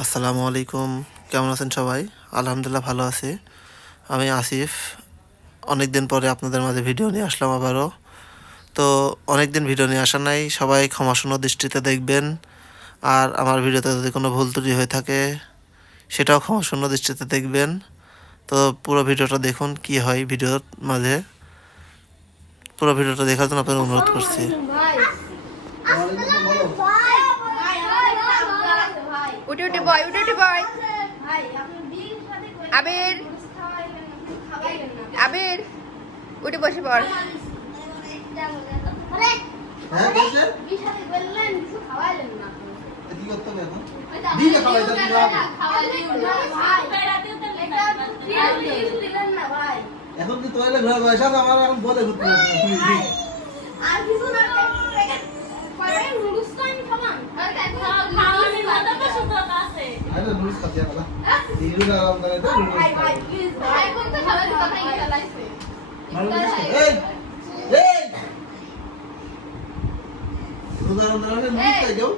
আসসালামু আলাইকুম, কেমন আছেন সবাই? আলহামদুলিল্লাহ ভালো আছি। আমি আসিফ। অনেক দিন পরে আপনাদের মাঝে ভিডিও নিয়ে আসলাম আবারও। তো অনেক দিন ভিডিও নিয়ে আসা নাই, সবাই ক্ষমাসুন্দর দৃষ্টিতে দেখবেন। আর আমার ভিডিওতে যদি কোনো ভুল ত্রুটি হয়ে থাকে সেটাও ক্ষমাসুন্দর দৃষ্টিতে দেখবেন। তো পুরো ভিডিওটা দেখুন কি হয় ভিডিওর মাঝে। পুরো ভিডিওটা দেখার জন্য আপনাদের অনুরোধ করছি। উঠে উঠে বয়, উঠে উঠে বয়। আবির, আবির, উঠে বসে পড়। এখন কি তোর ঘোরা বয়স আছে আমার এখন বলে ঘুরতে নুডলস খাতে না এই আরাম করে তো এই এই রোজা আরাম করে নুডলস খাই যাও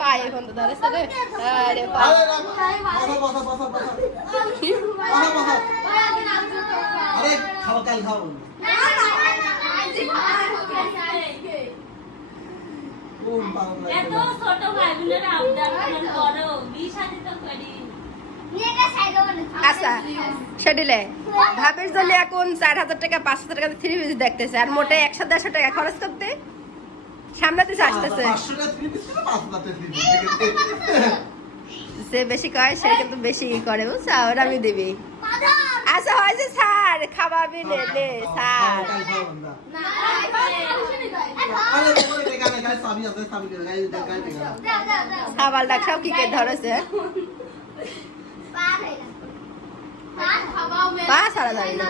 পায়ে এখন তো ধরে সাথে আরে আরে খাও কাল খাও এত ছোট ভাই বোনের আবদার করো বিশাদি তো করি আচ্ছা সেদিলে ভাবের জন্য এখন 4,000 টাকা 5,000 টাকা থ্রি পিস দেখতেছে আর মোটে 100-150 টাকা খরচ করতে সামলাতে আসতেছে। সে বেশি কয় সে কিন্তু বেশি করে বুঝছো, আর আমি দিবি। আচ্ছা হয়েছে স্যার খাওয়াবি নে স্যার। সাবাল ডাক সব কি কে ধরেছে পা সারা যাবি না,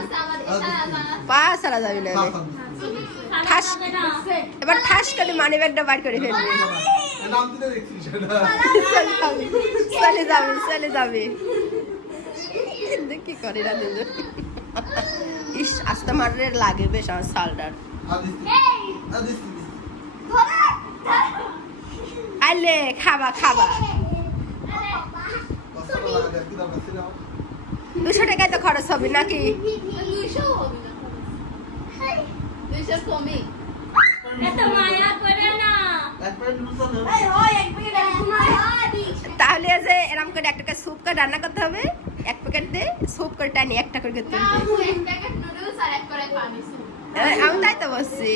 পা সারা যাবি না। ঠাস এবার ঠাস করে মানি ব্যাগটা বার করে ফেলবি। চলে যাবি চলে যাবি কি করে না দুজন। ইস আস্তে মারে লাগে বেশ আমার সালটার। আইলে খাবা খাবা 200 টাকায় তো খরচ হবে নাকি? এত মায়া করে না তাহলে যে এরকম করে 1 টাকা স্যুপ করে রান্না করতে হবে, 1 প্যাকেট দিয়ে স্যুপ করে টানি 1 টাকা করে তুলবে। আমি তাই তো বলছি।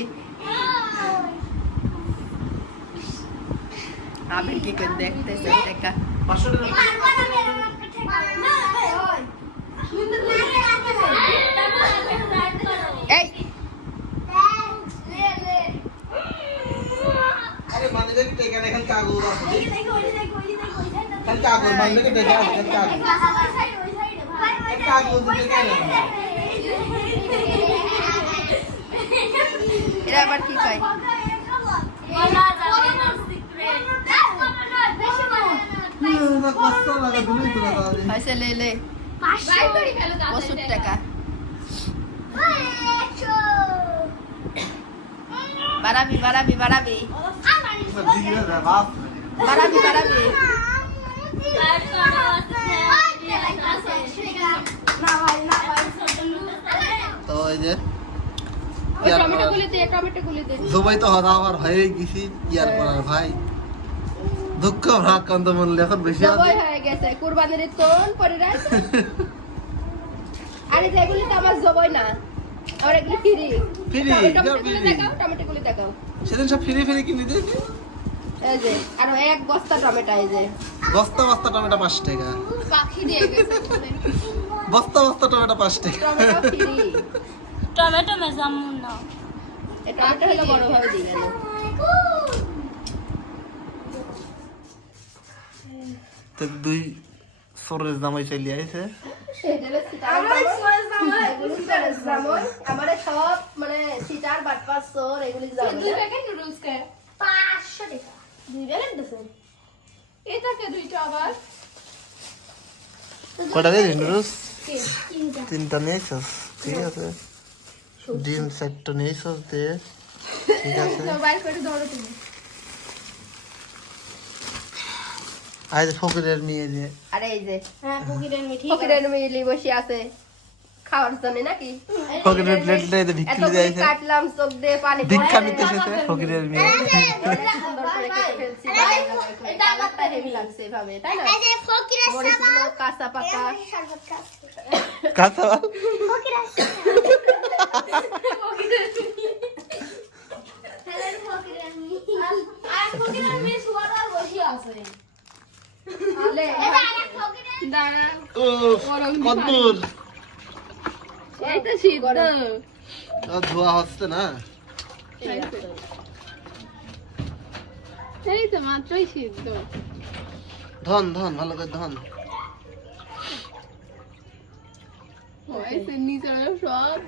আবির কি করে দেখতেছে টাকা 500 টাকা এই আরে মানে দেখি টেকা দেখেন কাগজ আছে কাল কাগজ মানে দেখি টেকা আছে কাগজ কাগজ টেকা না এরা আবার কি কয়? বলা যাবে না সিক্রেট না কষ্ট লাগা দিলেই তো দাদা হয়েছে লে 500 টাকা বাড়াবি বাড়াবি বাড়াবি বাড়াবি বাড়াবি। তো এই যে টমেটো গুলি দে, টমেটো গুলি দে। দুবাই তো হওয়ার হয়ে গেছি ইয়ার করার ভাই দুঃখ ভাগ কান্ত মূল্য এখন বেশি আছে জবাই হয়ে গেছে কুরবানির তোন পরে রাখ। আরে যেগুলি তো আমার জবাই না, আর এগুলি ফ্রি ফ্রি টমেটো গুলি দেখাও, টমেটো গুলি দেখাও। সেদিন সব ফ্রি ফ্রি কিনে দিয়েছি এই যে আর 1 বস্তা টমেটো, এই যে বস্তা বস্তা টমেটো 5 টাকা পাখি দিয়ে গেছে বস্তা বস্তা টমেটো 5 টাকা টমেটো ফ্রি। টমেটো মেজামুন না এই টমেটো হলো বড় ভাবে দিয়ে গেল। তো 2 সোরের জামাই চলে আইছে। আমারে সব মানে সিটার বাটপাস চোর এগুলি যাবে দুই প্যাকেট নুডলস কে 500 টাকা দুই প্যাকেট দিছে এটাকে দুইটা আবার কয়টা রে নুডলস? তিনটা নিয়েছস, ঠিক আছে। ডিম সেটটা নিয়েছস দে, ঠিক আছে। তো বাইর করে ধরো তুমি। আজ ফকিরের মেয়ে যে আরে এই যে হ্যাঁ ফকিরের মিঠি ফকিরের মিলি বসে আছে খাওয়ার জন্য নাকি ফকিরের প্লেটটা এতে ভিক্ষি এত দিয়ে আইছে, কাটলাম চোখ দিয়ে পানি ভিক্ষা নিতে এসেছে ফকিরের মেয়ে। সুন্দর করে কেটে ফেলছি কালারটা হেভি লাগছে এভাবে তাই না মরিচগুলো কাঁচা পাকা কাঁচা আর ফকিরের মিঠি সুয়াদার বসি আছে আলে দাঁড়া ও কদ্দুর এই তো সিদ্ধ ধোয়া হচ্ছে না। এই তো মাত্রই সিদ্ধ ধন ধন ভালো করে ধন। হয়েছে নিচে সব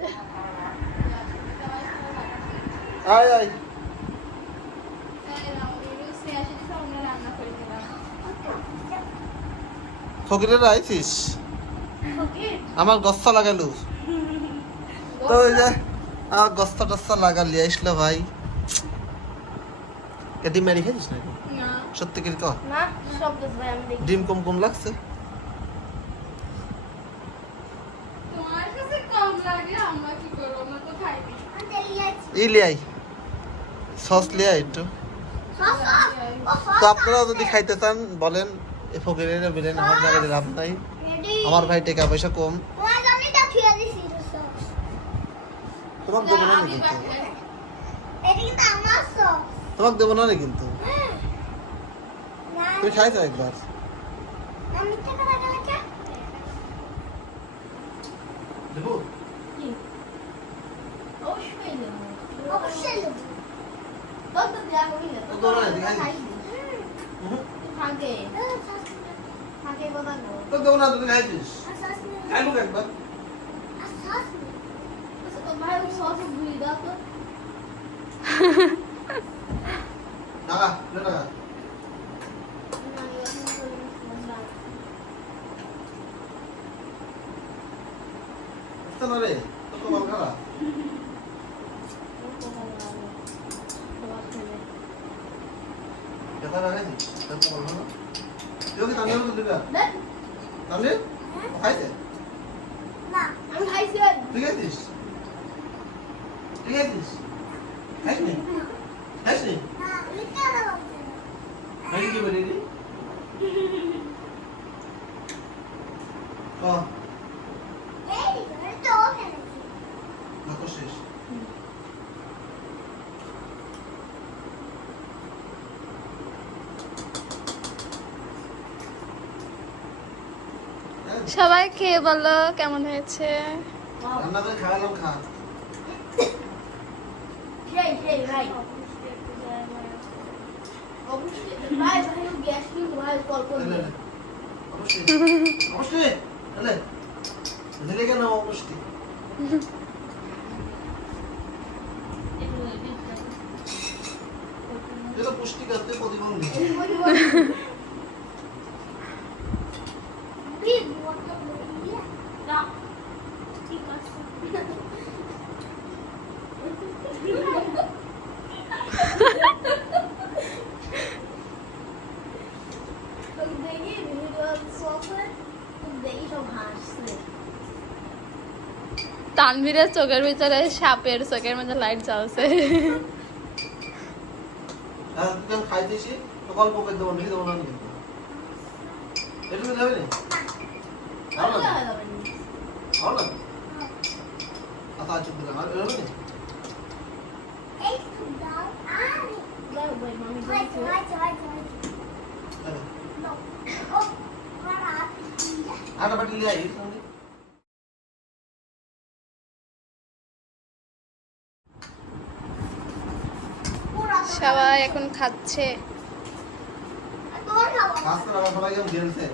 আয় আয় ফকিরের আইছিস, আমার গস্তা লাগালু তো ওই যে আমার গস্তা টস্তা লাগালি আইসলো ভাই। ডিম মারি খেয়েছিস নাকি? না সত্যি করে কহ, না সব দোষ ভাই আমি দেখি ডিম কম কম লাগছে? তোমার কাছে কম লাগে আমরা কি করবো আমরা তো খাইনি ই লিয়াই সস লিয়াই একটু। তো আপনারাও যদি খাইতে চান বলেন, এ ফকিরের বিলেন, আমার জায়গায় লাভ নাই, আমার ভাই টাকা পয়সা কম। তোমাকে দেবো না কিন্তু, তোমাকে দেবো না কিন্তু, তুমি খাইছো একবার। দেবো? তো দেবো না, খাইছিস? তো দেবো না, তুমি খাইছিস? খাইবো একবার। টাকা, লে টাকা। বুঝতে না রে, তোর তো মাল খারাপ। কেতা লাগাইছিস? তোর তো মাল খারাপ। তুইও কি তামিল বলতে দিবা? তামিল? ও খাইছে? আমি খাইছি তুই খাইছিস? তুই খাইছিস? খাইসনি? খাইসনি? খাইনি কি বলি রে? কহ, ভাত শেষ। সবাই খেয়ে বলো কেমন হয়েছে রান্না করে খাওয়ালাম, খা। সেই সেই ভাই অবশ্যই ভাই ভাই গ্যাস কি ভাই কল লে, করবে লে, লে। অবশ্যই অবশ্যই লে, দিলে কেন অবশ্যই? এটা পুষ্টিকর প্রতিবন্ধী। তানভীরের চোখের ভিতরে সাপের চোখের মধ্যে লাইট জ্বলছে আর তুই খাইতেছি তো গল্প করে দেবো, বেশি দেবো না কিন্তু। এটা দিলে হবে না? ভালো না? ভালো না? আচ্ছা চুপ দিলাম, আর হবে না? আটা বাটি লিয়ে আই। সবাই এখন খাচ্ছে পাঁচটা আবার সবাই কেমন গেলছে?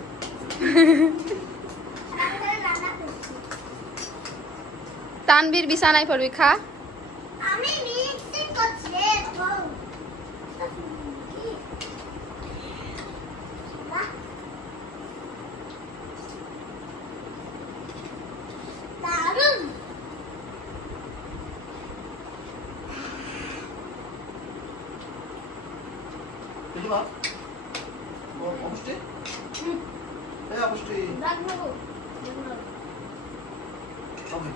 তানবীর বিছানায় পড়বি, খা। আমি মিক্সিং করছি রে বউ। দারুণ। দেখি মা অবশ্যই অবশ্যই রাখবো। সবাই